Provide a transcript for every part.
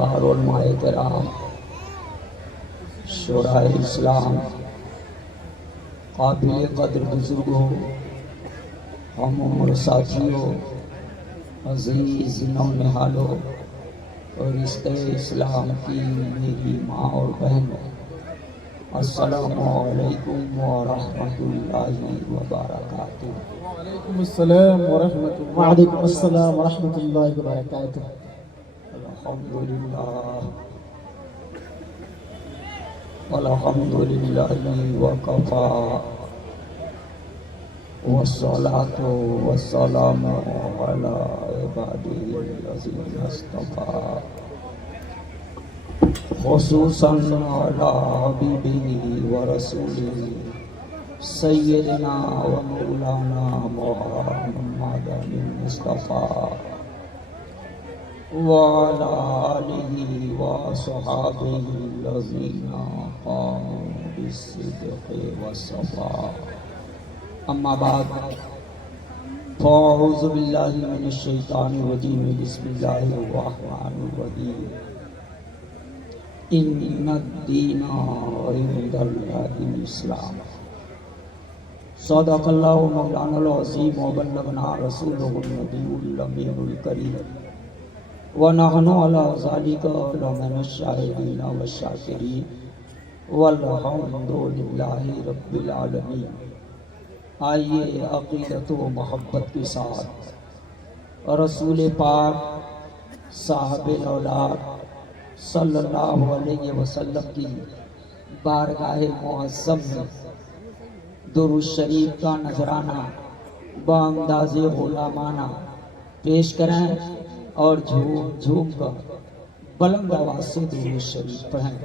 कराम शुरा इस्लाम काबिल कदर बुजुर्गों हम उम्र साथियों अजीज नौनिहालों और रिश्ते इस्लाम की मेरी माँ और बहनों, अस्सलामु अलैकुम व रहमतुल्लाहि व बरकातुहू। वालेकुम अस्सलाम व रहमतुल्लाह। वालेकुम अस्सलाम व रहमतुल्लाहि व बरकातुहू। अल्हम्दुलिल्लाहि व कफा वस्सलातु वस्सलामु अला इबादिहिल लज़ीना इस्तफ़ा खुसूसन अला हबीबिही व रसूलिही सय्यदना व मौलाना मुहम्मदिन मुस्तफ़ा व अला आलिहि व अस्हाबिहि लज़ीना क़ामू बिस्सिद्क़ि वस्सफ़ा। अम्मा बाद फ़अऊज़ु बिल्लाहि मिनश शैतानिर रजीम बिस्मिल्लाहिर रहमानिर रहीम। इन्नद्दीना इंदल्लाहिल इस्लाम। सदक़ल्लाहु मौलानाल अज़ीम व बल्लगना रसूलुहुन नबियुल अमीनुल करीम व नहनु अला ज़ालिका लमिनश शाहिदीन व शाकिरीन वल्हम्दुलिल्लाहि रब्बिल आलमीन। आइए अक़ीदत व मोहब्बत के साथ रसूल पाक साहिबे औलाद सल्लल्लाहु अलैहि वसल्लम की बारगाह मुअज़्ज़म में दुरूद शरीफ का नजराना बांदाज़े ग़ुलामाना पेश करें और झूम झूम कर बुलंद आवाज़ से दुरूद शरीफ पढ़ें।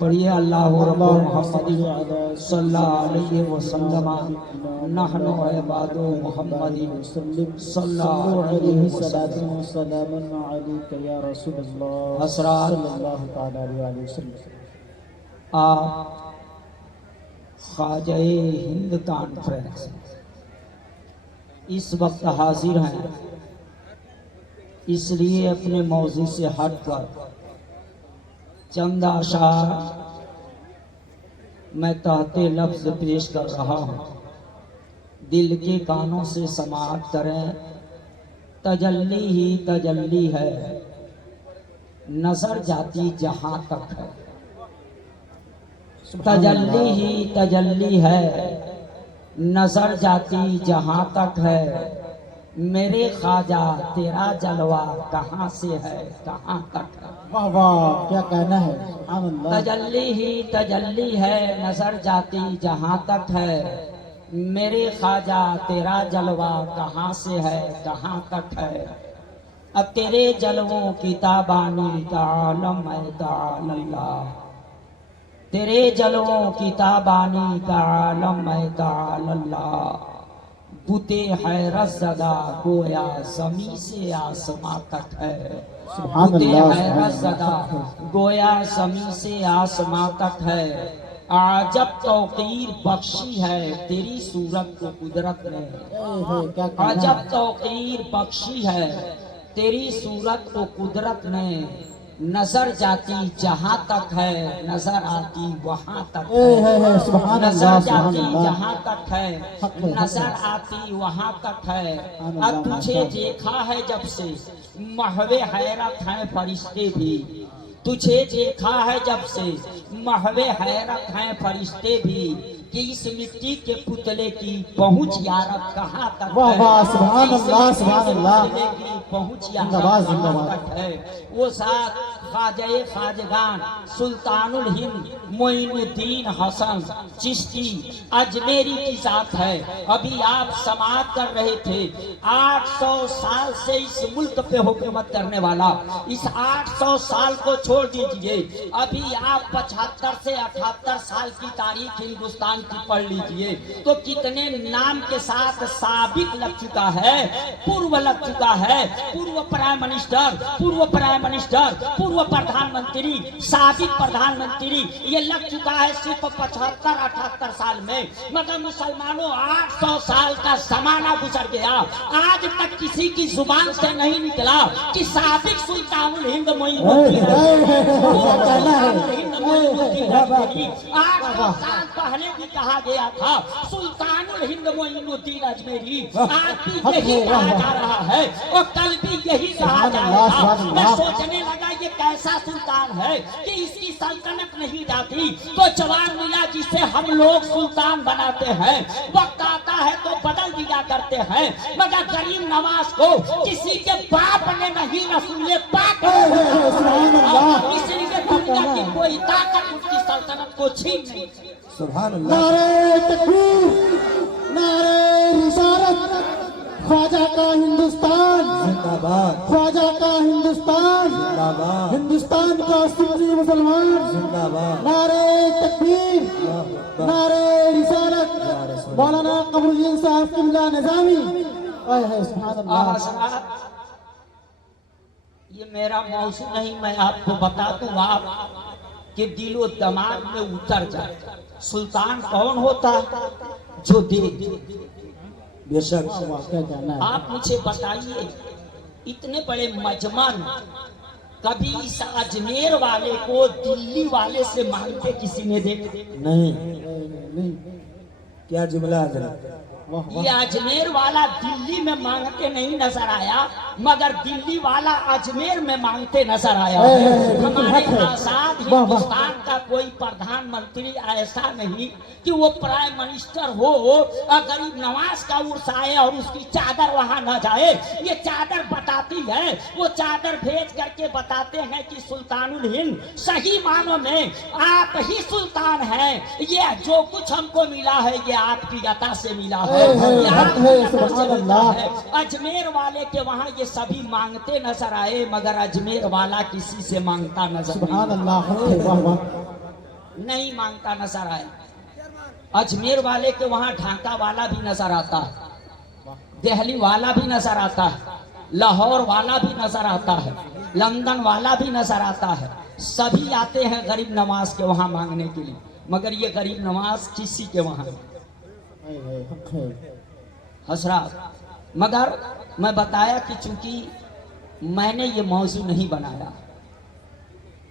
पढ़िए अल्लाहु रब्बुल मुहम्मदिन सल्लल्लाहु अलैहि वसल्लम नहनु इबादु मुहम्मदिन सल्लल्लाहु अलैहि वसल्लम या रसूलल्लाह असरात सल्लल्लाहु तआला अलैहि वसल्लम। आप ख्वाजा हिंद कॉन्फ्रेंस इस वक्त हाजिर हैं, इसलिए अपने मौजू से हटकर चंद अशार मैं कहते लफ्ज पेश कर रहा हूँ। दिल के कानों से समाअत करें। तजल्ली ही तजल्ली है, नजर जाती जहां तक है। तजल्ली ही तजल्ली है, नजर जाती जहां तक है। मेरे ख्वाजा तेरा जलवा कहाँ से है, कहाँ तक है। वाह वाह, क्या कहना है, सुभान अल्लाह। तजल्ली ही तजल्ली है, नजर जाती जहां तक है। मेरे ख्वाजा तेरा जलवा कहाँ से है, कहाँ तक है। अब तेरे जलवों की ताबानी का आलम है ताअल्ला। तेरे जलवों की ताबानी का आलम है ताअल्ला। बुते हैरत ज़दा गोया ज़मीं से आसमां तक है। बुते हैरत ज़दा गोया ज़मीं से आसमां तक है। आजब तौक़ीर बख्शी है तेरी सूरत को कुदरत ने। आजब तौक़ीर बख्शी है तेरी सूरत को कुदरत ने। नजर जाती जहां तक है, नजर आती वहां तक है। नजर जाती जहां तक है, नजर आती वहां तक है। अब तुझे देखा है जब से महवे हैरत हैं फरिश्ते भी। तुझे देखा है जब से महवे हैरत हैं फरिश्ते भी कि इस मिट्टी के पुतले की पहुंच यारब कहाँ तक है। सुभान अल्लाह, सुभान अल्लाह। पहुंच यारब कहाँ तक है। वो साथ ख्वाजा ख्वाजगान सुल्तानुल हिंद मोइनुद्दीन हसन चिश्ती अजमेरी की जात है। अभी आप समाअत कर रहे थे। 800 साल से इस मुल्क पे हुकूमत करने वाला, इस 800 साल को छोड़ दीजिए, अभी आप 75 से 78 साल की तारीख हिंदुस्तान की पढ़ लीजिए तो कितने नाम के साथ साबिक लग चुका है, पूर्व लग चुका है। पूर्व प्राइम मिनिस्टर, पूर्व प्राइम मिनिस्टर, पूर्व पूर्व प्रधानमंत्री, साबिक प्रधानमंत्री, ये लग चुका है सिर्फ 75-78 साल में, मगर मुसलमानों 800 साल का जमाना गुजर गया, आज तक किसी की जुबान से नहीं निकला कि साबिक सुल्तानुल हिंद मोइनुद्दीन 800 साल पहले भी कहा गया था सुल्तानुल हिंद मोइनुद्दीन अजमेरी, आज भी यही कहा जा रहा है और कल भी यही कहा जाएगा। मैं सोचने लगा ये कैसा सुल्तान है कि इसकी सल्तनत नहीं जाती, तो जवान मिला जिसे हम लोग सुल्तान बनाते हैं, वक्त आता है तो बदल दिया करते हैं, मगर गरीब नवाज को किसी के बाप ने नहीं रसूले पाक, इसलिए दुनिया की कोई ताकत उसकी सल्तनत को छीन नहीं। सुभान अल्लाह। नारे तकबीर, नारे रिसालत, ख्वाजा का हिंदुस्तान जिंदाबाद, ख्वाजा का हिंदुस्तान जिंदाबाद, हिंदुस्तान का सुन्नी मुसलमान जिंदाबाद। नारे तकबीर, नारे रिसालत, मौलाना कमरुद्दीन साहब किबला निजामी। सुभान अल्लाह। ये मेरा मौजू नहीं, मैं आपको बता दूं आप कि दिलो दिमाग में उतर जाए। सुल्तान कौन होता है? जो दे। बेशक आप मुझे बताइए, इतने बड़े मजमन कभी इस अजमेर वाले को दिल्ली वाले से मांगते किसी ने देखे? नहीं। क्या जुमला जरा। ये अजमेर वाला दिल्ली में मांगते नहीं नजर आया, मगर दिल्ली वाला अजमेर में मांगते नजर आया। हमारे आजाद हिंदुस्तान का कोई प्रधानमंत्री ऐसा नहीं कि वो प्राइम मिनिस्टर हो और गरीब नवाज का उर्स आए और उसकी चादर वहां न जाए। ये चादर बताती है, वो चादर भेज करके बताते हैं कि सुल्तानुल हिंद सही मानों में आप ही सुल्तान हैं। ये जो कुछ हमको मिला है ये आपकी अता से मिला है। अजमेर वाले के वहाँ ये सभी मांगते नजर आए, मगर अजमेर वाला किसी से मांगता नजर नहीं मांगता नजर आया। अजमेर वाले के वहाँ ढाका वाला भी नजर आता है, दिल्ली वाला भी नजर आता है, लाहौर वाला भी नजर आता है, लंदन वाला भी नजर आता है। सभी आते हैं गरीब नवाज के वहाँ मांगने के लिए, मगर ये गरीब नवाज किसी के वहाँ हजरात। मगर मैं बताया कि चूंकि मैंने ये मौजू नहीं बनाया,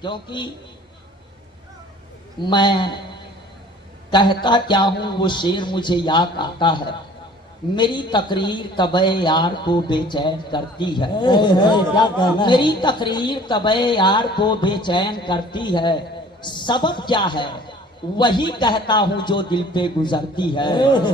क्योंकि मैं कहता क्या हूँ वो शेर मुझे याद आता है। मेरी तकरीर तबे यार को बेचैन करती है, मेरी तकरीर तबे यार को बेचैन करती है। सबब क्या है वही कहता हूँ जो दिल पे गुजरती है,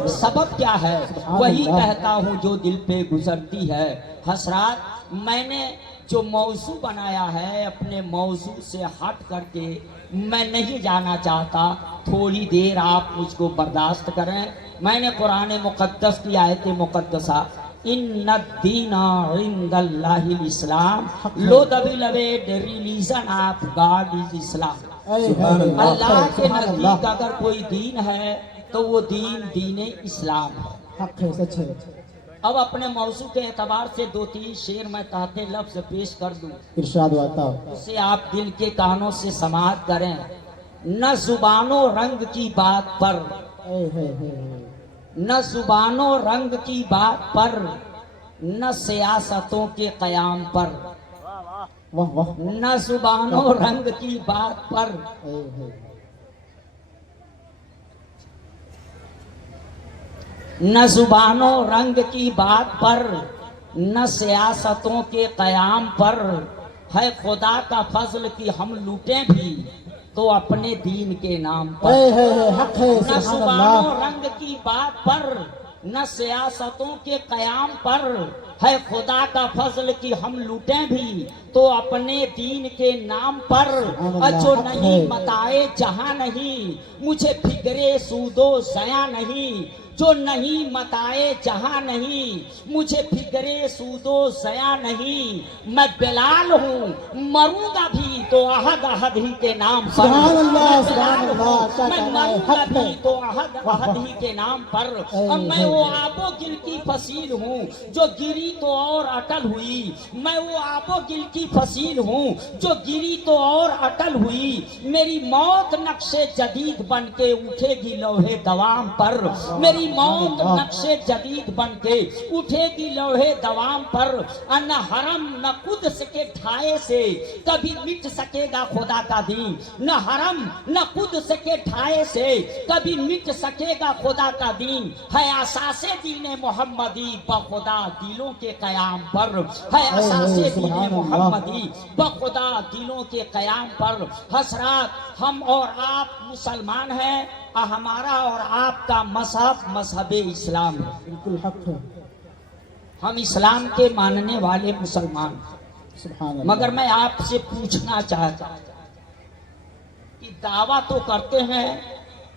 सबब क्या है वही कहता हूँ जो दिल पे गुजरती है। हसरात, मैंने जो मौजू बनाया है अपने मौजू से हट करके मैं नहीं जाना चाहता, थोड़ी देर आप मुझको बर्दाश्त करें। मैंने कुरान मुक़द्दस की आयत मुक़द्दसा इन्नद्दीना इंदल्लाहिल इस्लाम, lo the believed religion of God is Islam. अल्लाह के नजदीक अगर कोई दीन है तो वो दीन इस्लाम है। अब अपने मौजू के एतबार से 2-3 शेर मैं कहते लफ्ज पेश कर दूं, इरशाद आता उसे आप दिल के कानों से समाअत करें। न जुबानो रंग की बात पर, न जुबानो रंग की बात पर, न सियासतों के कयाम पर, न जुबानो रंग की बात पर, न जुबानो रंग की बात पर, न सियासतों के कयाम पर, है खुदा का फजल कि हम लूटें भी तो अपने दीन के नाम पर। न जुबानो रंग की बात पर, न सियासतों के कयाम पर, है खुदा का फजल कि हम लूटें भी तो अपने दीन के नाम पर। जो नहीं मताए जहां नहीं, मुझे फिक्रे सूदो ज़या नहीं, जो नहीं मताए जहां नहीं, मुझे फिक्रे सूदो ज़या नहीं। मैं बिलाल हूँ मरूंगा भी तो अहद अहद ही के नाम पर, सुभान अल्लाह, मैं सुभान बिलाल अल्लाह, हूँ, क्या मैं कहना है, मरूंगा हक है। भी तो अहद अहद ही के नाम पर। अब मैं वो आबो गिल की फसील हूँ जो गिरी तो और अटल हुई, मैं वो आबो गिल की फसील हूँ जो गिरी तो और अटल हुई, मेरी मौत नक्शे जदीद बन के उठेगी लौहे दवाम पर, मेरी मौत नक्शे जदीद बन के उठेगी लौहे दवाम पर। न हरम न कुद्स के ढाए से कभी मिट सकेगा खुदा का दीन, न हरम न कुद्स के ढाए से कभी मिट सकेगा खुदा का दीन, है असासे दीन मोहम्मदी बखुदा दिलों के कयाम पर, है असासे दीन मोहम्मदी बखुदा दिलों के कयाम पर। हसरात हम और आप मुसलमान हैं, हमारा और आपका मजहब मजहब इस्लाम है, बिल्कुल हक है। हम इस्लाम के मानने वाले मुसलमान। सुभान अल्लाह। मगर मैं आपसे पूछना चाहता कि दावा तो करते हैं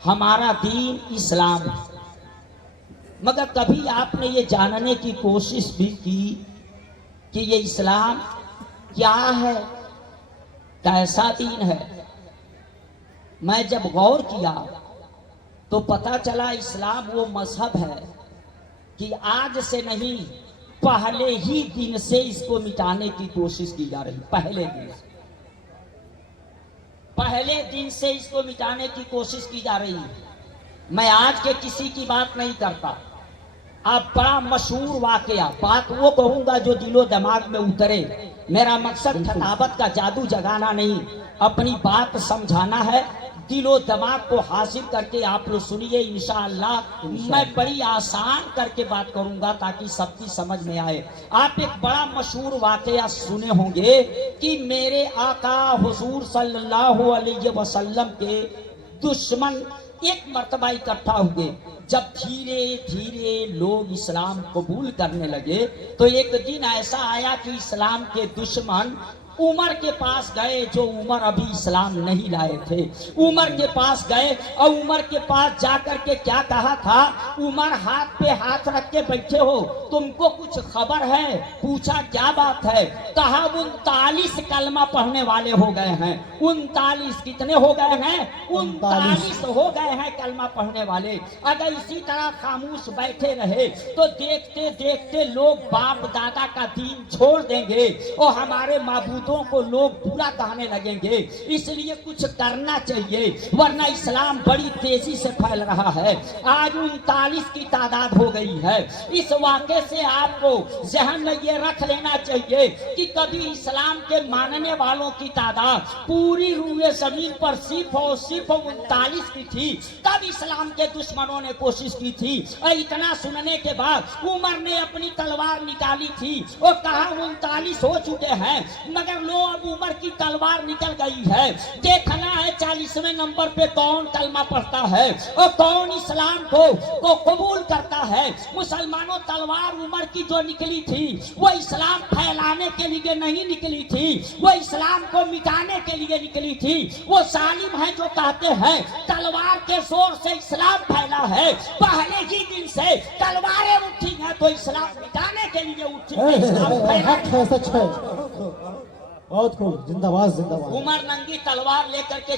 हमारा दीन इस्लाम है, मगर कभी आपने ये जानने की कोशिश भी की कि ये इस्लाम क्या है, कैसा दीन है? मैं जब गौर किया तो पता चला इस्लाम वो मजहब है कि आज से नहीं, पहले ही दिन से इसको मिटाने की कोशिश की जा रही, पहले दिन से इसको मिटाने की कोशिश की जा रही है। मैं आज के किसी की बात नहीं करता, आप बड़ा मशहूर वाकया बात वो कहूंगा जो दिलो दिमाग में उतरे। मेरा मकसद खताबत का जादू जगाना नहीं, अपनी बात समझाना है, दिलो दिमाग को हासिल करके आप लोग सुनिए इंशाअल्लाह। मैं बड़ी आसान करके बात करूंगा ताकि सबकी समझ में आए। आप एक बड़ा मशहूर वाकया सुने होंगे कि मेरे आका हुजूर सल्लल्लाहु अलैहि वसल्लम के दुश्मन एक मर्तबा इकट्ठा हुए। जब धीरे धीरे लोग इस्लाम कबूल करने लगे तो एक दिन ऐसा आया कि इस्लाम के दुश्मन उमर के पास गए, जो उमर अभी इस्लाम नहीं लाए थे। उमर के पास गए और उमर के पास जाकर के क्या कहा था, उमर हाथ पे हाथ रख के बैठे हो, तुमको कुछ खबर है? पूछा क्या बात है? कहा 39 कलमा पढ़ने वाले हो गए हैं। 39 कितने हो गए हैं? 39 हो गए हैं कलमा पढ़ने वाले। अगर इसी तरह खामोश बैठे रहे तो देखते देखते लोग बाप दादा का दीन छोड़ देंगे और हमारे माबूदों को लोग बुरा कहने लगेंगे। इसलिए कुछ करना चाहिए, वरना इस्लाम बड़ी तेजी से फैल रहा है। आज 39 की तादाद हो गई है। इस वाक़े से आपको ज़हन में ये रख लेना चाहिए कि कभी इस्लाम के मानने वालों की तादाद पूरी रूए जमीन पर सिर्फ और सिर्फ 39 की थी। तब इस्लाम के दुश्मनों ने कोशिश की थी और इतना सुनने के बाद उमर ने अपनी तलवार निकाली थी और कहा 39 हो चुके हैं, मगर लो अब उमर की तलवार निकल गई है। देखना है 40वें नंबर पे कौन कलमा पढ़ता है और कौन इस्लाम को कबूल करता है। मुसलमानों, तलवार उमर की जो निकली थी वो इस्लाम फैलाने के लिए नहीं निकली थी, वो इस्लाम को मिटाने के लिए निकली थी। वो सालिम है जो कहते हैं तलवार के जोर से इस्लाम फैला है। पहले ही दिन से तलवारें उठी हैं तो इस्लाम मिटाने के लिए उठी है, इस्लाम हक फैलाने। है, सच है। बहुत खूब, जिंदाबाद जिंदाबाद। उमर नंगी तलवार लेकर के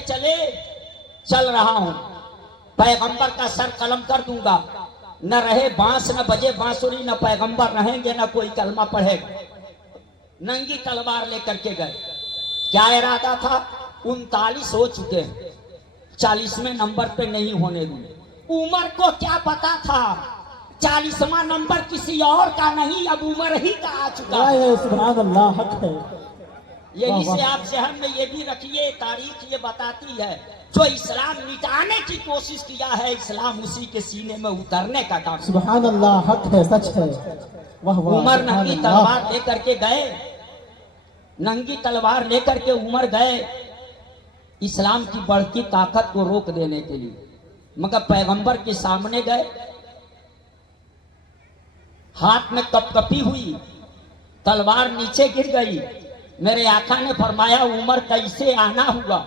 चल रहा हूं, पैगंबर का सर कलम कर दूंगा, न रहे बांस न बजे बांसुरी, न पैगंबर रहेंगे न कोई कलमा पढ़ेगा। नंगी तलवार लेकर के गए। क्या इरादा था? 39 हो चुके हैं, 40वें नंबर पे नहीं होने दूंगे। उमर को क्या पता था 40वां नंबर किसी और का नहीं, अब उमर ही का आ चुका है। सुभान अल्लाह, हक है। यही से आप जहन में ये भी रखिए, तारीख ये बताती है जो इस्लाम मिटाने की कोशिश किया है, इस्लाम उसी के सीने में उतरने का काम। सुभान अल्लाह, हक है, सच है। वाह वाह। उमर नंगी तलवार लेकर के गए, नंगी तलवार लेकर के उमर गए इस्लाम की बढ़ती ताकत को रोक देने के लिए, मगर पैगंबर के सामने गए, हाथ में कपकपी हुई, तलवार नीचे गिर गई। मेरे आका ने फरमाया उमर कैसे आना हुआ?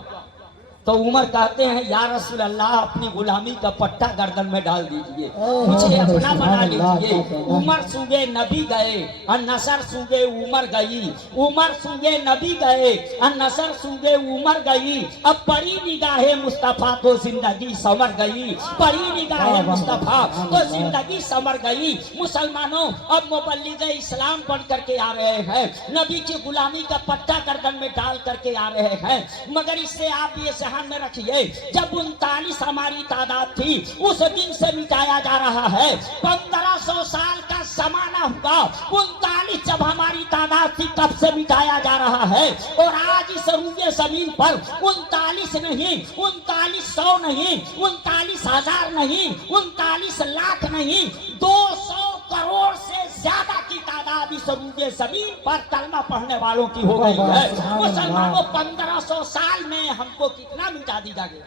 तो उमर कहते हैं या रसूल अल्लाह अपनी गुलामी का पट्टा गर्दन में डाल दीजिए, मुझे अपना बना लीजिए। उमर सूगे नबी गए और नसर सूगे उमर गई, उमर सूगे नबी गए और नसर सूगे उमर गई। अब बड़ी निगाहे मुस्तफा तो जिंदगी संवर गई, बड़ी निगाहे मुस्तफा तो जिंदगी संवर गई। मुसलमानों अब मुबल्लिग इस्लाम बन करके आ रहे हैं, नबी की गुलामी का पट्टा गर्दन में डाल करके आ रहे हैं। मगर इससे आप ये ध्यान में रखिए, जब 39 हमारी तादाद थी उस दिन से मिटाया जा रहा है। 1500 साल का जमाना हुआ, 39 जब हमारी तादाद थी तब से मिटाया जा रहा है। और आज इस रूए जमीन पर 39 नहीं, 3900 नहीं, 39,000 नहीं, 39 लाख नहीं, 200 करोड़ से ज्यादा की तादाद इस रूए जमीन पर कलमा पढ़ने वालों की हो गई है। मुसलमानों 1500 साल में हमको कितना मिटा दी जाएगी।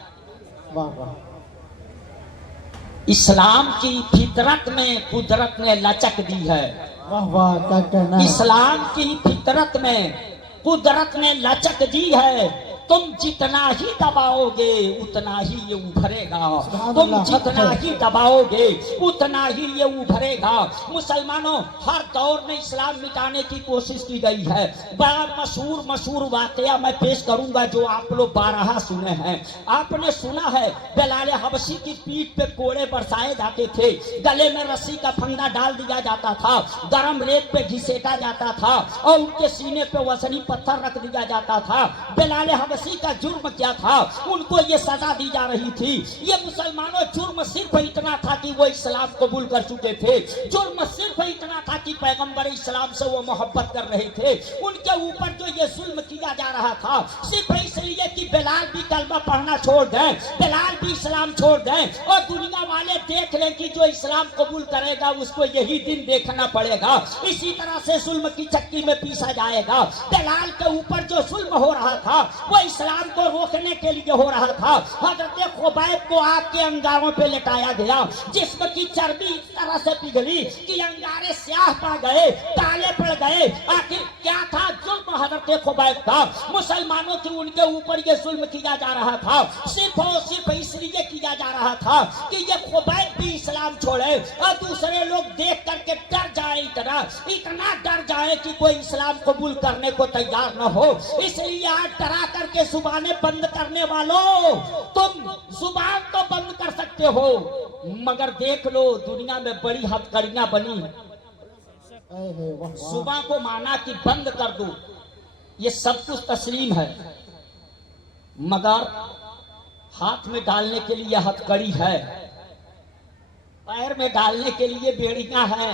वाह वाह, इस्लाम की फितरत में कुदरत ने लचक दी है। वाह वाह, क्या कहना है। इस्लाम की फितरत में कुदरत ने लचक दी है। तुम जितना ही दबाओगे उतना ही ये उभरेगा, तुम जितना ही दबाओगे उतना ही ये उभरेगा। मुसलमानों हर दौर में इस्लाम मिटाने की कोशिश की गई है। बड़ा मशहूर वाकया मैं पेश करूंगा जो आप लोग बारहा सुने हैं। आपने सुना है बिलाल हबशी की पीठ पे कोड़े बरसाए जाते थे, गले में रस्सी का फंदा डाल दिया जाता था, गरम रेत पे घिसेटा जाता था और उनके सीने पे वजनी पत्थर रख दिया जाता था। बिलाल हबशी का जुर्म क्या था, उनको ये सजा दी जा रही थी। ये मुसलमानों जुर्म सिर्फ इतना था कि वो इस्लाम कबूल कर चुके थे, जुर्म सिर्फ इतना था कि पैगंबर इस्लाम से वो मोहब्बत कर रहे थे। उनके ऊपर जो ये जुल्म किया जा रहा था सिर्फ इसलिए कि बिलाल भी कलमा पढ़ना छोड़ दें, बिलाल भी इस्लाम छोड़ दें और दुनिया वाले देख लें कि जो इस्लाम कबूल करेगा उसको यही दिन देखना पड़ेगा। इसी तरह से जुल्म की चक्की में पीसा जाएगा। बिलाल के ऊपर जो जुल्म हो रहा था वो इस्लाम को रोकने के लिए हो रहा था। हजरत खुबैब को आग के अंगारों पे लेटाया गया, जिस्म की चर्बी इस तरह से पिघली कि अंगारे स्याह पड़ गए, काले पड़ गए। आखिर क्या था जुल्म हजरत खुबैब का? मुसलमानों की उनके ऊपर ये जुल्म किया जा रहा था, सिर्फ और सिर्फ इसलिए किया जा रहा था कि ये खुबैब भी इस्लाम छोड़े और दूसरे लोग देख करके डर जाए, इतना डर जाए कि कोई इस्लाम कबूल करने को तैयार न हो। इसलिए आज डरा करके जुबानें बंद करने वालों, तुम जुबान तो बंद कर सकते हो मगर देख लो दुनिया में बड़ी हथकड़ियां बनी है। जुबान को माना कि बंद कर दो, ये सब कुछ तस्लीम है मगर हाथ में डालने के लिए हथकड़ी है, पैर में डालने के लिए बेड़ियां हैं,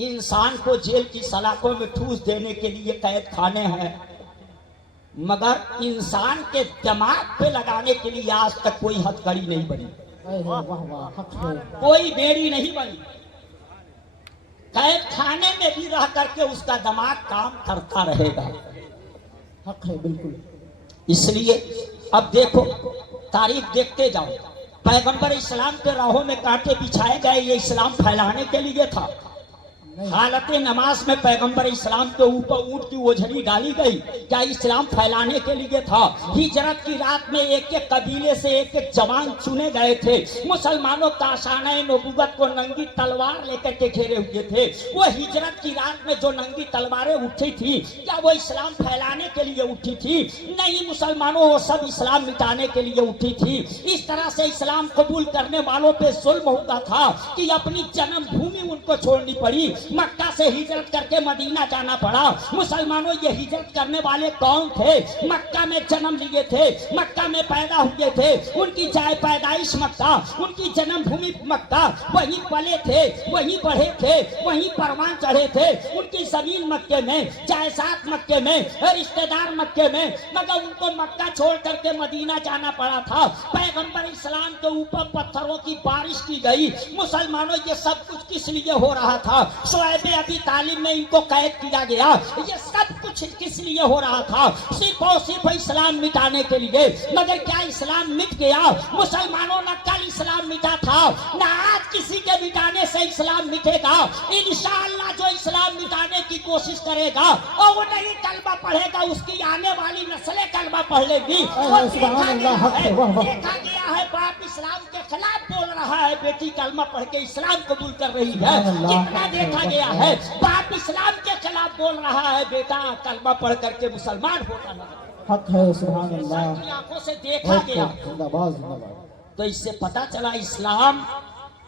इंसान को जेल की सलाखों में ठूस देने के लिए कैद खाने हैं, मगर इंसान के दिमाग पे लगाने के लिए आज तक कोई हथकड़ी नहीं बनी, कोई बेड़ी नहीं बनी। कैद खाने में भी रह करके उसका दिमाग काम करता रहेगा। हक है बिल्कुल। इसलिए अब देखो तारीख देखते जाओ, पैगंबर इस्लाम के राहों में कांटे बिछाए गए, ये इस्लाम फैलाने के लिए था। हालत नमाज में पैगंबर इस्लाम के ऊपर ऊंट की ओझरी डाली गई, क्या इस्लाम फैलाने के लिए था? हिजरत की रात में एक एक कबीले से एक एक जवान चुने गए थे। मुसलमानों का शान नबूवत को नंगी तलवार लेकर के घेरे हुए थे। वो हिजरत की रात में जो नंगी तलवारें उठी थी, क्या वो इस्लाम फैलाने के लिए उठी थी? नहीं मुसलमानों, वो सब इस्लाम मिटाने के लिए उठी थी। इस तरह से इस्लाम कबूल करने वालों पे जुल्म होता था कि अपनी जन्मभूमि उनको छोड़नी पड़ी, मक्का से हिजरत करके मदीना जाना पड़ा। मुसलमानों ये हिजरत करने वाले कौन थे? मक्का में जन्म लिए थे, मक्का में पैदा हुए थे, उनकी पैदाइश मक्का, उनकी जन्मभूमि मक्का, वहीं पले थे, वहीं बढ़े थे, वहीं परवान चढ़े थे। उनकी जमीन मक्के में, जायदाद मक्के में, रिश्तेदार मक्के में, मगर उनको मक्का छोड़ करके मदीना जाना पड़ा था। पैगंबर इस्लाम के ऊपर पत्थरों की बारिश की गई। मुसलमानों ये सब कुछ किस लिए हो रहा था? शोएब अबी तालिब में इनको कैद किया गया, ये सब कुछ किस लिए हो रहा था? सिर्फ और सिर्फ इस्लाम मिटाने के लिए। मगर क्या इस्लाम मिट गया? मुसलमानों ने कल इस्लाम मिटा था, न आज किसी के मिटाने से इस्लाम मिटेगा। इंशाअल्लाह जो इस्लाम मिटाने की कोशिश करेगा और वो नहीं कलमा पढ़ेगा, उसकी आने वाली नस्लें कलमा पढ़ लेगी। सुभान अल्लाह, हक है, वाह वाह। देखा गया है बाप इस्लाम के खिलाफ बोल रहा है, बेटी कलमा पढ़ के इस्लाम कबूल कर रही है। सुभान अल्लाह, कितना देखा गया है बाप इस्लाम के खिलाफ बोल रहा है, बेटा कलमा पढ़ करके मुसलमान होता है। हक है, सुभान अल्लाह। की आंखों से देखा गया। जिंदाबाद जिंदाबाद। तो इससे पता चला इस्लाम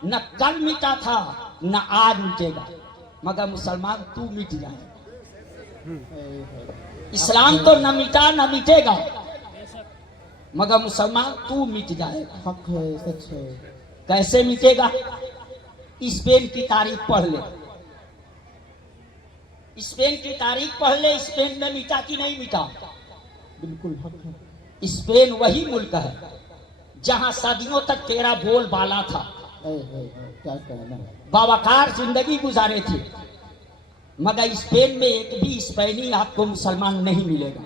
न कल मिटा था न आज मिटेगा, मगर मुसलमान तू मिट जाए। इस्लाम तो न मिटा न मिटेगा, मगर मुसलमान तू मिट जाएगा। हक है, सच है। कैसे मिटेगा? स्पेन की तारीख पढ़ ले, स्पेन की तारीख पढ़ ले। स्पेन में मिटा कि नहीं मिटा? बिल्कुल हक है। स्पेन वही मुल्क है जहां सदियों तक तेरा बोलबाला था, क्या कहना है। बावकार जिंदगी गुजारे थे, मगर स्पेन में एक भी स्पेनी आपको मुसलमान नहीं मिलेगा,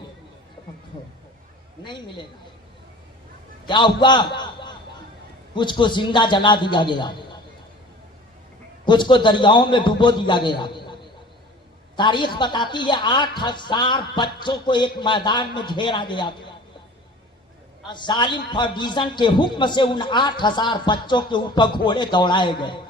हक है। नहीं मिलेगा। क्या हुआ? कुछ को जिंदा जला दिया गया, कुछ को दरियाओं में डुबो दिया गया। तारीख बताती है 8,000 बच्चों को एक मैदान में घेरा गया था। जालिम फर्डिजन के हुक्म से उन 8,000 बच्चों के ऊपर घोड़े दौड़ाए गए।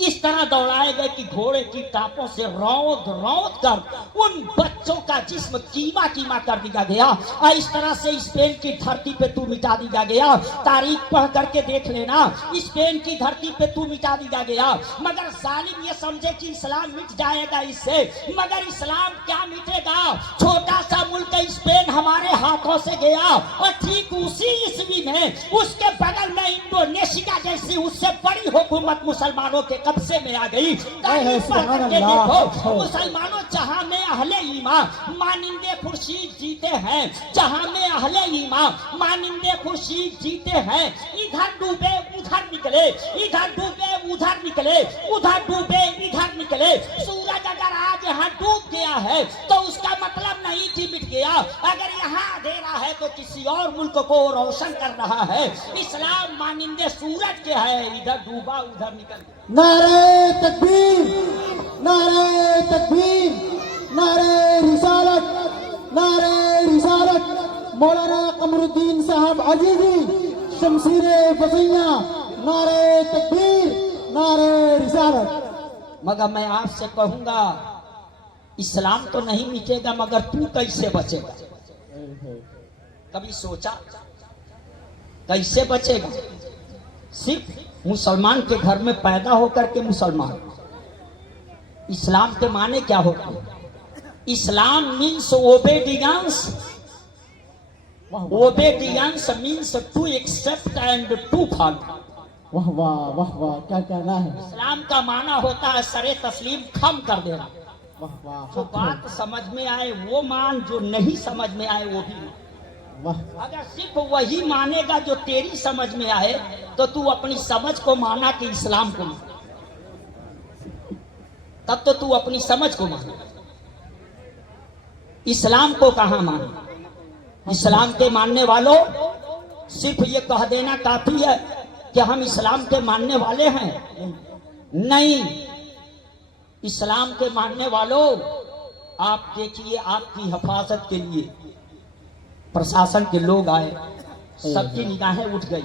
इस तरह दौड़ाए गए कि घोड़े की टापों से रौंद रौंद कर उन बच्चों का जिस्म कीमा कीमा कर दिया गया। और इस तरह से स्पेन की धरती पे तू मिटा दिया गया। तारीख पढ़ करके देख लेना, स्पेन की धरती पे तू मिटा दिया गया। मगर जालिम ये समझे कि इस्लाम मिट जाएगा इससे, मगर इस्लाम क्या मिटेगा? छोटा सा मुल्क स्पेन हमारे हाथों से गया और ठीक उसी ईस्वी में उसके बगल में इंडोनेशिया जैसी उससे बड़ी हुकूमत मुसलमानों के कब्जे में आ गई। देखो मुसलमानों जहां में अहले ईमान मानिंदे खुर्शीद जीते हैं, जहां में अहले ईमान मानिंदे खुर्शीद जीते हैं, इधर डूबे उधर निकले, इधर डूबे उधर निकले, उधर डूबे इधर निकले। सूरज अगर आज यहाँ डूब गया है तो उसका मतलब नहीं कि मिट गया। अगर यहाँ अंधेरा है तो किसी और मुल्क को रोशन कर रहा है। इस्लाम मानिंदे सूरज के है, इधर डूबा उधर निकल। नारे तकबीर, नारे तकबीर, नारे रिसालत, नारे रिसालत। मौलाना कमरुद्दीन साहब अजीजी शमशीरे फसैया, नारे तकबीर, नारे रिसालत। मगर मैं आपसे कहूंगा इस्लाम तो नहीं मिटेगा, मगर तू कैसे बचेगा? कभी सोचा कैसे बचेगा? सिर्फ मुसलमान के घर में पैदा होकर के मुसलमान। इस्लाम के माने क्या होते हैं? Islam means obedience. Obedience means to accept and to follow. वाह वाह वाह वाह, क्या कहना है। इस्लाम का माना होता है सरे तस्लीम खम कर देना। वाह वाह, जो बात समझ में आए वो मान, जो नहीं समझ में आए वो भी मान। वाह। अगर सिर्फ वही मानेगा जो तेरी समझ में आए तो तू अपनी समझ को माना कि इस्लाम को माना, तब तो तू अपनी समझ को माना। इस्लाम को कहां माने? इस्लाम के मानने वालों सिर्फ ये कह देना काफी है कि हम इस्लाम के मानने वाले हैं। नहीं, इस्लाम के मानने वालों आप देखिए, आपकी हिफाजत के लिए प्रशासन के लोग आए, सबकी निगाहें उठ गई।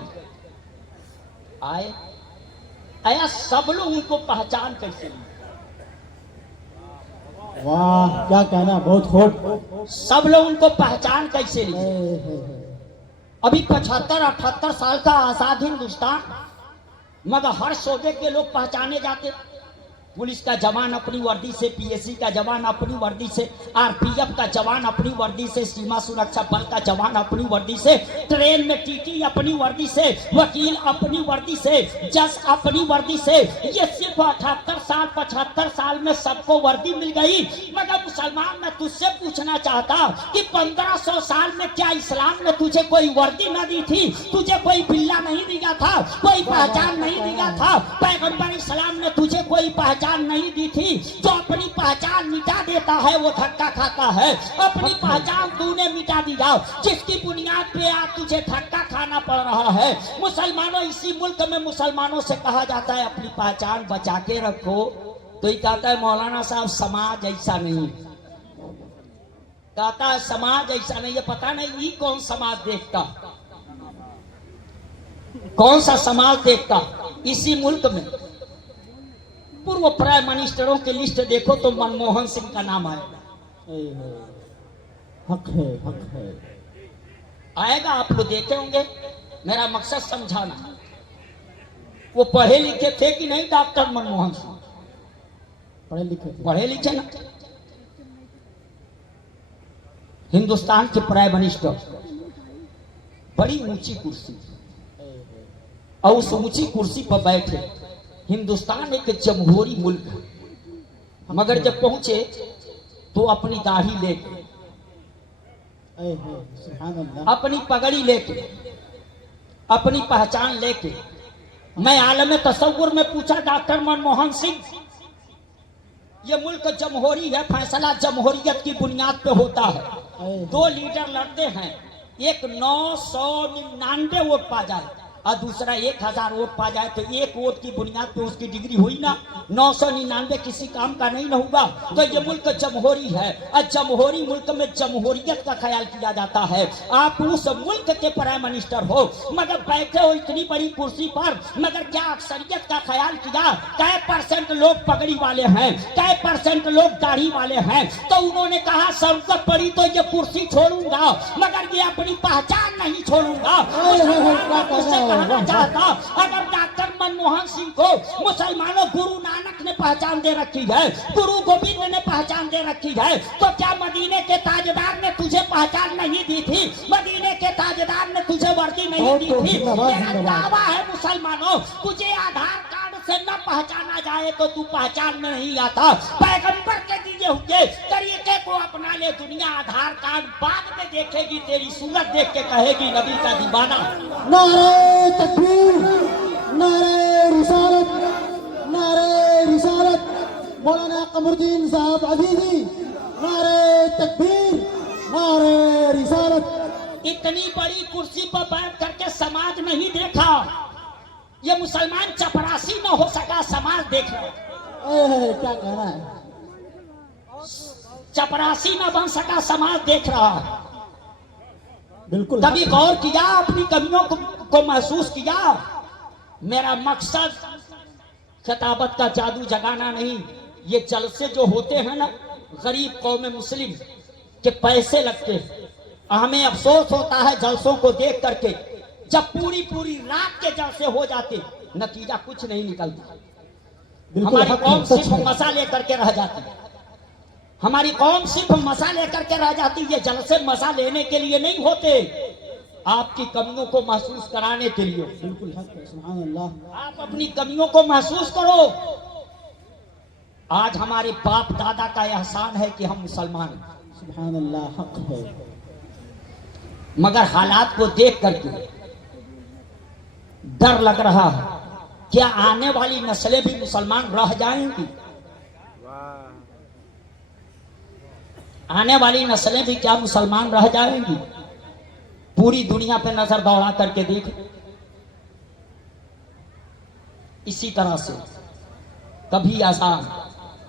आए आया सब लोग उनको पहचान कैसे ली? वाह, क्या कहना, बहुत खूब। सब लोग उनको पहचान कैसे ली? अभी 75-78 साल का आजाद हिंदुस्तान, मगर हर शोबे के लोग पहचाने जाते। पुलिस का जवान अपनी वर्दी से, पीएससी का जवान अपनी वर्दी से, आरपीएफ का जवान अपनी वर्दी से, सीमा सुरक्षा बल का जवान अपनी वर्दी से, ट्रेन में टीटी अपनी वर्दी से, वकील अपनी वर्दी से, जज अपनी वर्दी से। ये सिर्फ 78 साल 75 साल में सबको वर्दी मिल गई। मगर मुसलमान, मैं तुझसे पूछना चाहता कि 1500 साल में क्या इस्लाम ने तुझे कोई वर्दी न दी थी? तुझे कोई बिल्ला नहीं दिया था, कोई पहचान नहीं दिया था? पैगंबर इस्लाम ने तुझे कोई पहचान नहीं दी थी? जो अपनी पहचान मिटा देता है वो धक्का खाता है। अपनी पहचान तूने मिटा दिया, जिसकी बुनियाद पे आज तुझे धक्का खाना पड़ रहा है। मुसलमानों, इसी मुल्क में मुसलमानों से कहा जाता है अपनी पहचान बचा के रखो, तो ये कहता है मौलाना साहब समाज ऐसा नहीं। कहता है समाज ऐसा नहीं है, पता नहीं ये कौन समाज देखता, कौन सा समाज देखता। इसी मुल्क में पूर्व प्राइम मिनिस्टरों की लिस्ट देखो तो मनमोहन सिंह का नाम आएगा। हक है, हक है। आएगा, आप लोग देखे होंगे। मेरा मकसद समझाना, वो पढ़े लिखे थे कि नहीं डॉक्टर मनमोहन सिंह? पढ़े लिखे थे। पढ़े लिखे ना। हिंदुस्तान के प्राइम मिनिस्टर, बड़ी ऊंची कुर्सी, और उस ऊंची कुर्सी पर बैठे। हिंदुस्तान एक जमहूरी मुल्क है, मगर जब पहुंचे तो अपनी दाढ़ी लेके, अपनी पगड़ी लेके, अपनी पहचान लेके, मैं आलम तसव्वुर में पूछा डॉक्टर मनमोहन सिंह, ये मुल्क जमहूरी है, फैसला जमहूरियत की बुनियाद पे होता है। दो लीडर लड़ते हैं, एक 999 वोट पा जाए और दूसरा 1000 वोट पा जाए, तो एक वोट की बुनियाद पे उसकी डिग्री हुई ना। 999 किसी काम का नहीं न होगा। तो ये मुल्क जमहूरी है और जमहूरी मुल्क में जमहूरियत का ख्याल किया जाता है। आप उस मुल्क के प्राइम मिनिस्टर हो, मगर बैठे हो इतनी बड़ी कुर्सी पर, मगर क्या अक्सरियत का ख्याल किया? कै % लोग पगड़ी वाले हैं, कै % लोग दाढ़ी वाले हैं। तो उन्होंने कहा जरूरत पड़ी तो ये कुर्सी छोड़ूंगा, मगर ये अपनी पहचान नहीं छोड़ूंगा। कहना चाहता, अगर डॉक्टर मनमोहन सिंह को मुसलमानों गुरु नानक ने पहचान दे रखी है, गुरु गोविंद ने पहचान दे रखी है, तो क्या मदीने के ताजदार ने तुझे पहचान नहीं दी थी? मदीने के ताजदार ने तुझे वर्दी नहीं दी थी? मेरा दावा है मुसलमानों, तुझे आधार कार्ड से न पहचाना जाए तो तू पहचान में नहीं आता। पैगंबर के दिए हुए तरीके को अपना ले। दुनिया आधार कार्ड बाद में देखेगी, तेरी सूरत देख के कहेगी नबी का दीवाना। नारे तकबीर, नारे रिसालत, नारे रिसालत, मौलाना कमरुद्दीन साहब अजीजी, नारे तकबीर, नारे रिसालत। इतनी बड़ी कुर्सी पर बैठ करके समाज नहीं देखा। ये मुसलमान चपरासी न हो सका, समाज देख रहा। क्या कहना है? चपरासी न बन सका, समाज देख रहा। बिल्कुल। कभी गौर किया, अपनी कमियों को महसूस किया? मेरा मकसद खिताबत का जादू जगाना नहीं। ये जलसे जो होते हैं ना, गरीब कौम मुस्लिम के पैसे लगते हैं। हमें अफसोस होता है जलसों को देख करके, जब पूरी पूरी रात के जलसे हो जाते, नतीजा कुछ नहीं निकलता। हमारी कौम सिर्फ मसा लेकर के रह जाती, हमारी कौम सिर्फ मसा लेकर के रह जाती। ये जलसे मजा लेने के लिए नहीं होते, आपकी कमियों को महसूस कराने के लिए। बिल्कुल हक है, सुभान अल्लाह। आप अपनी कमियों को महसूस करो। आज हमारे बाप दादा का एहसान है कि हम मुसलमान हैं, सुभान अल्लाह, हक है। मगर हालात को देख करके डर लग रहा है, क्या आने वाली नस्लें भी मुसलमान रह जाएंगी? आने वाली नस्लें भी क्या मुसलमान रह जाएंगी? पूरी दुनिया पे नजर दौड़ा करके देख। इसी तरह से कभी आसान,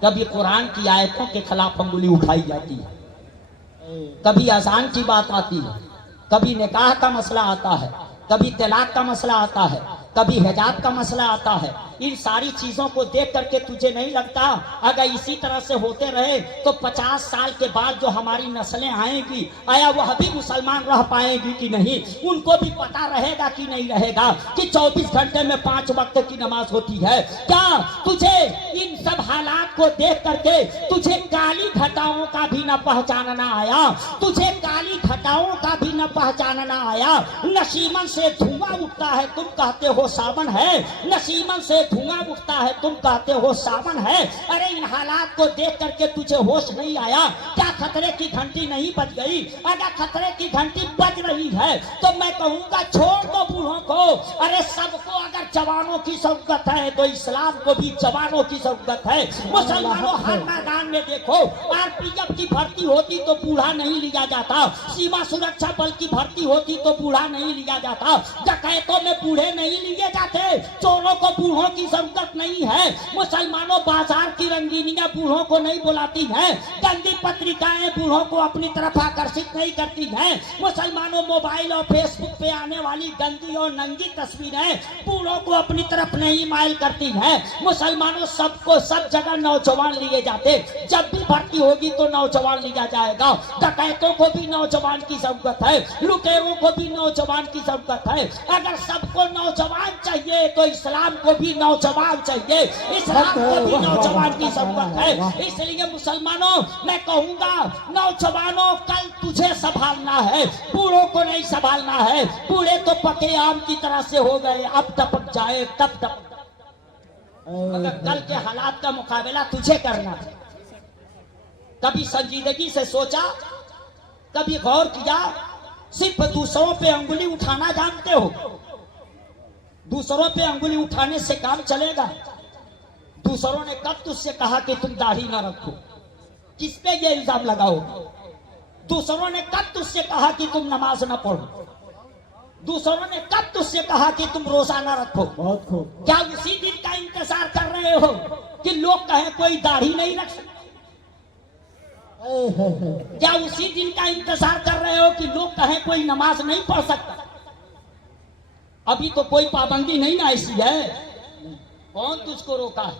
कभी कुरान की आयतों के खिलाफ अंगुली उठाई जाती है, कभी आसान की बात आती है, कभी निकाह का मसला आता है, कभी तलाक का मसला आता है, कभी हिजाब का मसला आता है। इन सारी चीजों को देख करके तुझे नहीं लगता अगर इसी तरह से होते रहे तो 50 साल के बाद जो हमारी नस्लें आएंगी, आया वह भी मुसलमान रह पाएंगी कि नहीं? उनको भी पता रहेगा कि नहीं रहेगा कि 24 घंटे में 5 वक्त की नमाज होती है? क्या तुझे इन सब हालात को देख करके तुझे काली घटाओं का भी न पहचानना आया? तुझे काली घटाओं का भी न पहचानना आया? नसीमन से धुआं उठता है, तुम कहते हो सावन है। नसीमन से धुआं उठता है, तुम कहते हो सावन है। अरे इन हालात को देख करके तुझे होश नहीं आया? क्या खतरे की घंटी नहीं बज गई? अगर खतरे की घंटी बज रही है तो मैं कहूंगा छोड़ दो बूढ़ों को। अरे सबको अगर जवानों की जरूरत है तो इस्लाम को भी जवानों की जरूरत है। मुसलमानों हर मैदान में देखो, RPF की भर्ती होती तो बूढ़ा नहीं लिया जाता, सीमा सुरक्षा बल की भर्ती होती तो बूढ़ा नहीं लिया जाता, डकैतों में बूढ़े नहीं लिए जाते, चोरों को बूढ़ों की जरूरत नहीं है। मुसलमानों, बाजार की रंगीनियां बूढ़ों को नहीं बुलाती हैं, गंदी पत्रिकाएं बूढ़ों को अपनी तरफ आकर्षित नहीं करती हैं। मुसलमानों, मोबाइल और फेसबुक पे आने वाली गंदी और नंगी तस्वीरें बूढ़ों को अपनी तरफ नहीं माइल करती हैं। मुसलमानों, सबको सब जगह नौजवान लिए जाते, जब भी भर्ती होगी तो नौजवान लिया जाएगा। डकैतों को भी नौजवान की जरूरत है, लुटेरों को भी नौजवान की जरूरत है। अगर सबको नौजवान चाहिए तो इस्लाम को भी नौजवान चाहिए, इस्लाम को भी नौजवान की जरूरत है। इसलिए मुसलमानों, मैं कहूंगा नौजवानों, कल तुझे संभालना है, बूढ़ों को नहीं संभालना है। बूढ़े तो पके आम की तरह से हो गए, अब टपक जाए तब टपक। मगर कल के हालात का मुकाबला तुझे करना है। कभी संजीदगी से सोचा, कभी गौर किया? सिर्फ दूसरों पे अंगुली उठाना जानते हो? दूसरों पे अंगुली उठाने से काम चलेगा? दूसरों ने कब तुझसे कहा कि तुम दाढ़ी न रखो? किस पे ये इल्जाम लगाओ? दूसरों ने कब तुझसे कहा कि तुम नमाज न पढ़ो? दूसरों ने कब तुझसे कहा कि तुम रोजा न रखो? बहुत खूब। क्या उसी दिन का इंतजार कर रहे हो कि लोग कहें कोई दाढ़ी नहीं रख सकता? क्या उसी दिन का इंतजार कर रहे हो कि लोग कहें कोई नमाज नहीं पढ़ सकता? अभी तो कोई पाबंदी नहीं ना ऐसी है। कौन तुझको रोका है?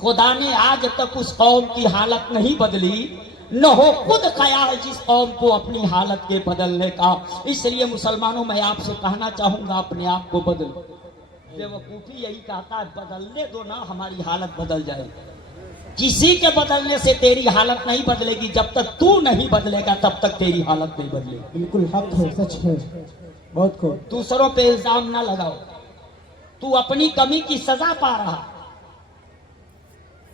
खुदा ने आज तक उस कौम की हालत नहीं बदली, न हो खुद ख्याल जिस कौम को अपनी हालत के बदलने का। इसलिए मुसलमानों, मैं आपसे कहना चाहूंगा, अपने आप को बदलो। बेवकूफी यही कहता है, बदलने दो ना, हमारी हालत बदल जाएगी। किसी के बदलने से तेरी हालत नहीं बदलेगी, जब तक तू नहीं बदलेगा तब तक तेरी हालत नहीं बदलेगी। बिल्कुल हक है, सच है। बहुत खूब। दूसरों पे इल्जाम ना लगाओ। तू अपनी कमी की सजा पा रहा,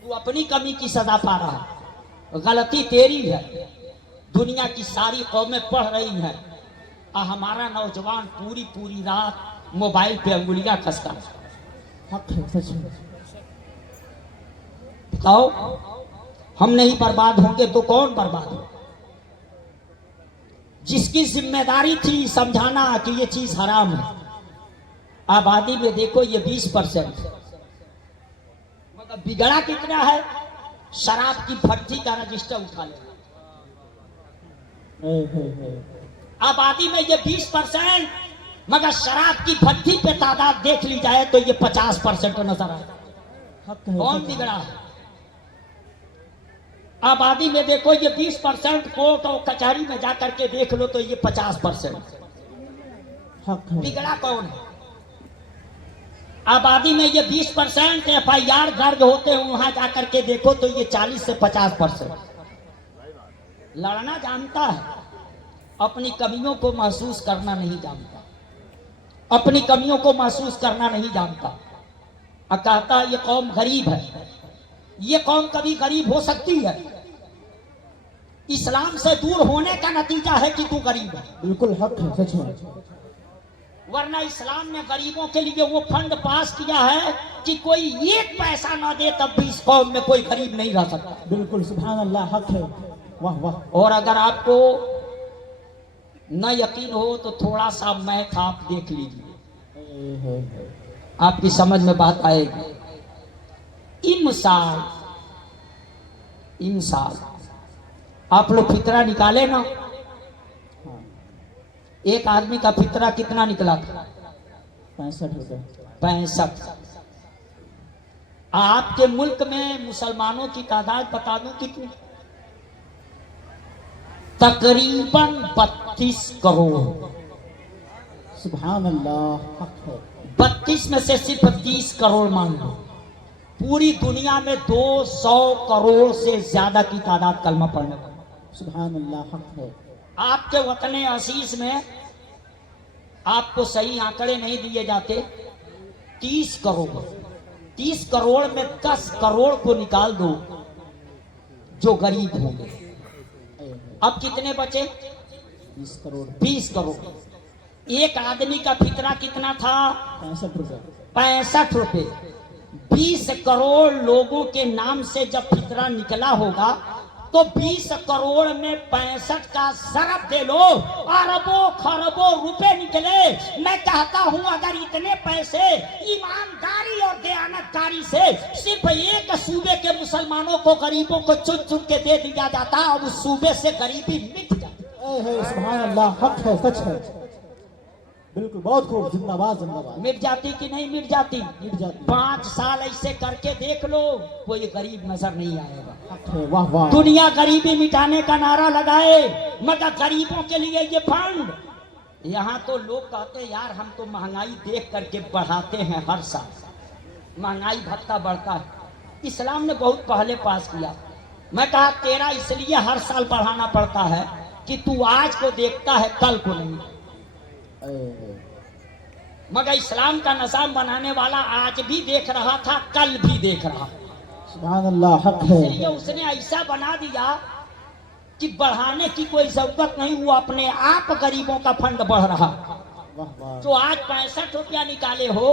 तू अपनी कमी की सजा पा रहा। गलती तेरी है। दुनिया की सारी कौमें पढ़ रही हैं, हमारा नौजवान पूरी पूरी रात मोबाइल पे अंगुलियां कसता है। हक है, सच है। बताओ, हम नहीं बर्बाद होंगे तो कौन बर्बाद हो? जिसकी जिम्मेदारी थी समझाना कि ये चीज हराम है, आबादी में देखो ये 20%, मगर बिगड़ा कितना है? शराब की भट्टी का रजिस्टर उठा ले। आबादी में ये 20%, मगर शराब की भट्टी पे तादाद देख ली जाए तो ये 50% नजर आए। कौन बिगड़ा है? आबादी में देखो ये 20%, कोर्ट और कचहरी में जाकर के देख लो तो ये 50%। बिगड़ा कौन है? आबादी में ये 20% FIR दर्ज होते हैं, वहां जाकर के देखो तो ये 40 से 50%। लड़ना जानता है, अपनी कमियों को महसूस करना नहीं जानता, अपनी कमियों को महसूस करना नहीं जानता। कहता ये कौम गरीब है। ये कौम कभी गरीब हो सकती है? इस्लाम से दूर होने का नतीजा है कि तू गरीब है। बिल्कुल हक है, सच है। वरना इस्लाम ने गरीबों के लिए वो फंड पास किया है कि कोई एक पैसा ना दे तब भी इस कौम में कोई गरीब नहीं रह सकता। बिल्कुल, सुभान अल्लाह, हक है। वाह वाह। और अगर आपको न यकीन हो तो थोड़ा सा मैथ आप देख लीजिए, आपकी समझ में बात आएगी। इंसान आप लोग फितरा निकाले ना, एक आदमी का फितरा कितना निकला था? 65 रुपए। 65। आपके मुल्क में मुसलमानों की तादाद बता दूं कितनी? तकरीबन 32 करोड़। सुभान अल्लाह, हक है। 32 में से सिर्फ 30 करोड़ मान लो। पूरी दुनिया में 200 करोड़ से ज्यादा की तादाद कलमा पढ़ने वाली। सुभान अल्लाह, हक है। आपके वतने असीस में आपको सही आंकड़े नहीं दिए जाते। 30 करोड़, 30 करोड़ में 10 करोड़ को निकाल दो जो गरीब होंगे। अब कितने बचे? 20 करोड़। 20 करोड़। एक आदमी का फितरा कितना था? 65 रुपए। 65 रुपए। 20 करोड़ लोगों के नाम से जब फितरा निकला होगा तो 20 करोड़ में 65 का सरफ दे लो, अरबों खरबों रुपए निकले। मैं कहता हूं अगर इतने पैसे ईमानदारी और दयानतकारी से सिर्फ एक सूबे के मुसलमानों को, गरीबों को चुन चुन के दे दिया जाता, और उस सूबे से गरीबी मिट जाती। सुभान अल्लाह, हक है, सच है, बिल्कुल, बहुत खूब, जिंदाबाद जिंदाबाद। मिट जाती कि नहीं मिट जाती? मिट जाती। 5 साल ऐसे करके देख लो, कोई गरीब नजर नहीं आएगा। हक है, वाह वाह। दुनिया गरीबी मिटाने का नारा लगाए, मगर गरीबों के लिए ये फंड। यहाँ तो लोग कहते हैं यार हम तो महंगाई देख करके बढ़ाते हैं, हर साल महंगाई भत्ता बढ़ता है। इस्लाम ने बहुत पहले पास किया। मैं कहा तेरा इसलिए हर साल बढ़ाना पड़ता है कि तू आज को देखता है, कल को नहीं। मगर इस्लाम का निजाम बनाने वाला आज भी देख रहा था, कल भी देख रहा। सुभान अल्लाह, हक है। इसलिए उसने ऐसा बना दिया कि बढ़ाने की कोई जरूरत नहीं, वो अपने आप गरीबों का फंड बढ़ रहा। वाह वाह। जो आज 65 रुपया निकाले हो,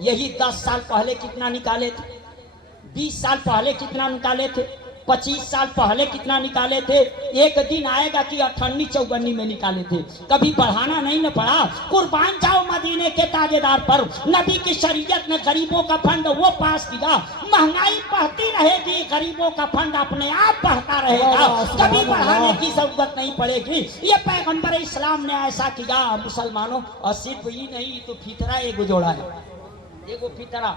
यही 10 साल पहले कितना निकाले थे, 20 साल पहले कितना निकाले थे, 25 साल पहले कितना निकाले थे। एक दिन आएगा कि 58-54 में निकाले थे। कभी बढ़ाना नहीं न पड़ा। कुर्बान जाओ मदीने के ताजेदार पर। नबी की शरीयत ने गरीबों का फंड वो पास किया। महंगाई बढ़ती रहेगी, गरीबों का फंड अपने आप बढ़ता रहेगा, कभी बढ़ाने की जरूरत नहीं पड़ेगी। ये पैगंबर इस्लाम ने ऐसा किया मुसलमानों। और सिर्फ ही नहीं, तो फितरा एक जोड़ा है, एगो फितरा,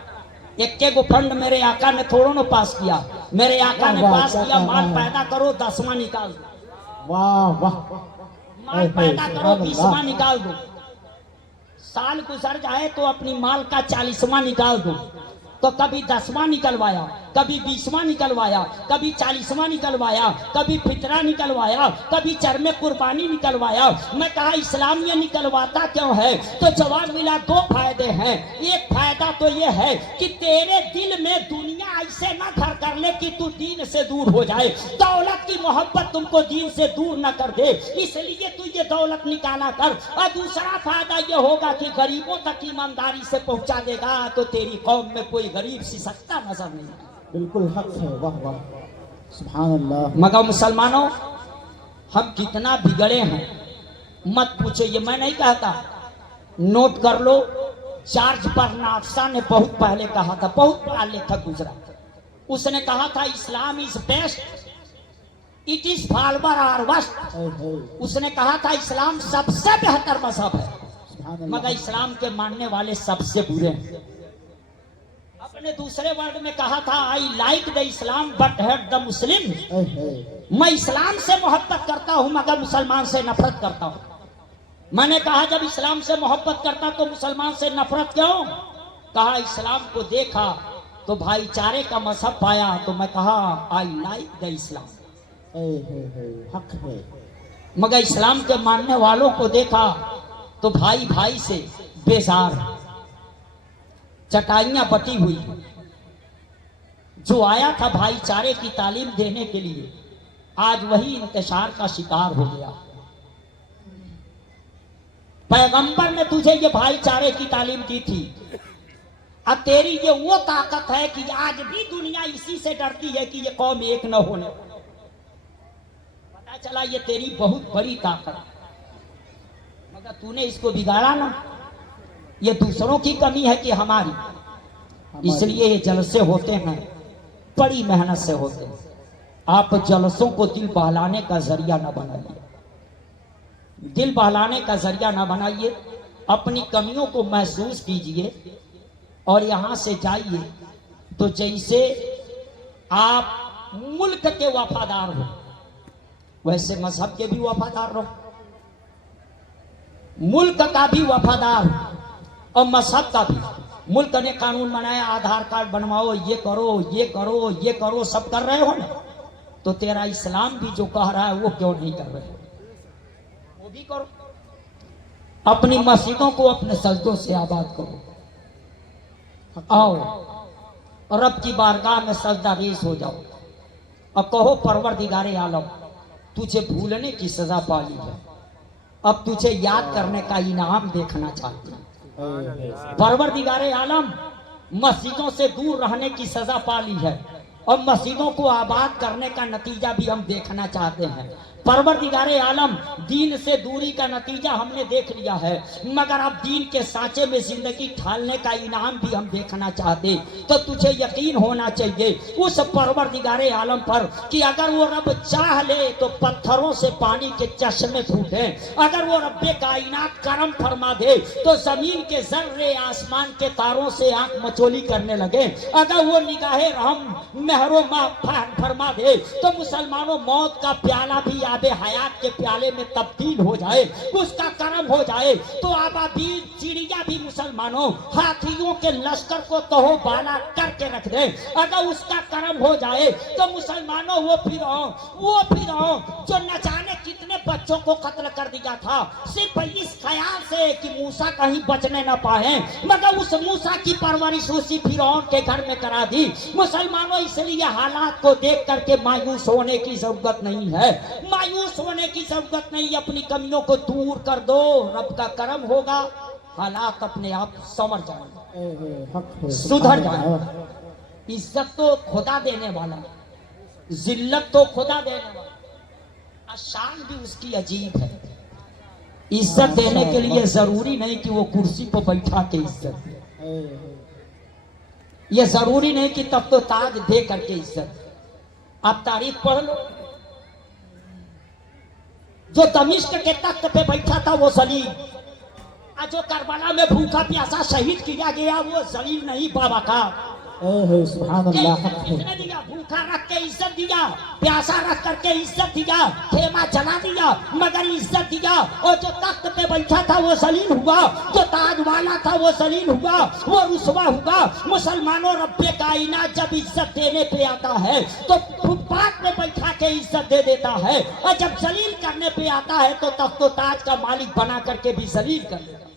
एक गो फंड मेरे आका ने थोड़ो न पास किया। मेरे आका ने पास किया, माल पैदा करो 10वां निकाल दो। वाह वाह। माल पैदा करो 20वां निकाल दो। साल गुजर जाए तो अपनी माल का 40वां निकाल दो। तो कभी 10वां निकलवाया, कभी 20वां निकलवाया, कभी 40वां निकलवाया, कभी फितरा निकलवाया, कभी चरमे कुर्बानी निकलवाया। मैं कहा इस्लाम ये निकलवाता क्यों है? तो जवाब मिला 2 फायदे हैं। एक फायदा तो ये है कि तेरे दिल में दुनिया ऐसे न घर कर ले कि तू दीन से दूर हो जाए, दौलत की मोहब्बत तुमको दीन से दूर न कर दे, इसलिए तू ये दौलत निकाला कर। और दूसरा फायदा ये होगा कि गरीबों तक ईमानदारी से पहुंचा देगा, तो तेरी कौम में कोई गरीब सिसकता नजर नहीं आएगा। बिल्कुल हक है, वाह वाह, सुभान अल्लाह। मगर मुसलमानों, हम कितना बिगड़े हैं मत पूछो। ये मैं नहीं कहता, नोट कर लो। जॉर्ज बर्नार्ड ने बहुत पहले कहा था, बहुत बड़ा लेखक गुजरा, उसने कहा था Islam is best, it is follower are worst. उसने कहा था इस्लाम सबसे बेहतर मजहब है, मगर इस्लाम के मानने वाले सबसे बुरे हैं। अपने दूसरे वर्ड में कहा था I like the Islam but hate the Muslim. मैं इस्लाम से मोहब्बत करता हूं मगर मुसलमान से नफरत करता हूं। मैंने कहा जब इस्लाम से मोहब्बत करता तो मुसलमान से नफरत क्यों? कहा इस्लाम को देखा तो भाईचारे का मजहब पाया, तो मैं कहा आई लाइक द इस्लाम। हक है। मगर इस्लाम के मानने वालों को देखा तो भाई भाई से बेजार, चटाइयां बटी हुई। जो आया था भाईचारे की तालीम देने के लिए, आज वही इंतशार का शिकार हो गया। पैगंबर ने तुझे ये भाईचारे की तालीम दी थी, अब तेरी ये वो ताकत है कि आज भी दुनिया इसी से डरती है कि ये कौम एक न होने। पता चला ये तेरी बहुत बड़ी ताकत, मगर तूने इसको बिगाड़ा ना। ये दूसरों की कमी है कि हमारी, इसलिए ये जलसे होते हैं, बड़ी मेहनत से होते हैं। आप जलसों को दिल बहलाने का जरिया ना बनाइए, दिल बहलाने का जरिया ना बनाइए। अपनी कमियों को महसूस कीजिए और यहां से जाइए तो जैसे आप मुल्क के वफादार हो वैसे मजहब के भी वफादार रहो, मुल्क का भी वफादार और मजहब का भी। मुल्क ने कानून बनाया, आधार कार्ड बनवाओ, ये करो ये करो ये करो, सब कर रहे हो ना, तो तेरा इस्लाम भी जो कह रहा है वो क्यों नहीं कर रहे? वो भी करो। अपनी मस्जिदों को अपने सजदों से आबाद करो। आओ और रब की बारगाह में सजदा रेज़ हो जाओ और कहो परवरदिगारे आलम, तुझे भूलने की सजा पाली है, अब तुझे याद करने का इनाम देखना चाहती हूँ। परवरदिगारे आलम, मस्जिदों से दूर रहने की सजा पाली है, और मस्जिदों को आबाद करने का नतीजा भी हम देखना चाहते हैं। परवरदिगारे आलम, दीन से दूरी का नतीजा हमने देख लिया है, मगर अब दीन के सांचे में जिंदगी ढालने का इनाम भी हम देखना चाहते। तो तुझे यकीन होना चाहिए उस परवरदिगारे आलम पर कि अगर वो रब चाह ले तो पत्थरों से पानी के चश्मे फूटे, अगर वो रब्बे कायनात करम फरमा दे तो जमीन के जर्रे आसमान के तारों से आंख मचोली करने लगे, अगर वो निगाहे रहम मेहरो फरमा दे तो मुसलमानों मौत का प्याला भी आबे हयात के प्याले में तब्दील हो जाए, उसका करम हो जाए तो आबादी चिड़िया भी मुसलमानों हाथियों के लश्कर को तहो बाला करके रख दे, अगर उसका करम हो जाए तो मुसलमानों वो फिर जो न जाने कितने बच्चों को कत्ल कर दिया था सिर्फ इस ख्याल से कि मूसा कहीं बचने न पाए, मगर उस मूसा की परवरिश उसी फिरौन के घर में करा दी। मुसलमानों इसलिए हालात को देख करके मायूस होने की जरूरत नहीं है, मायूस होने की जरूरत नहीं, अपनी कमियों को दूर कर दो, रब का करम होगा, हालात अपने आप संवर जाएंगे, सुधर जाएंगे। इज्जत तो खुदा देने वाला, जिल्लत तो खुदा देने वाला, शान भी उसकी अजीब है। इज्जत देने के लिए जरूरी नहीं कि वो कुर्सी पर बैठा के इज्जत दे, ये जरूरी नहीं कि तब तो ताज दे करके इज्जत। आप तारीख पढ़ लो, जो दमिश्क के तख्त पे बैठा था वो जलील, और जो करबला में भूखा प्यासा शहीद किया गया वो जलील नहीं बाबा का। किसने दिया? भूखा रख के इज्जत दिया, प्यासा रख करके इज्जत दिया, खेमा जला दिया मगर इज्जत दिया। और जो तख्त पे बैठा था वो जलील हुआ, जो ताज वाला था वो जलील हुआ, वो रुसवा हुआ। मुसलमानों रब्बे कायनात जब इज्जत देने पे आता है तो फुटपाथ पे बैठा के इज्जत दे देता है, और जब जलील करने पे आता है तो तख्तो ताज का मालिक बना करके भी जलील कर देता है।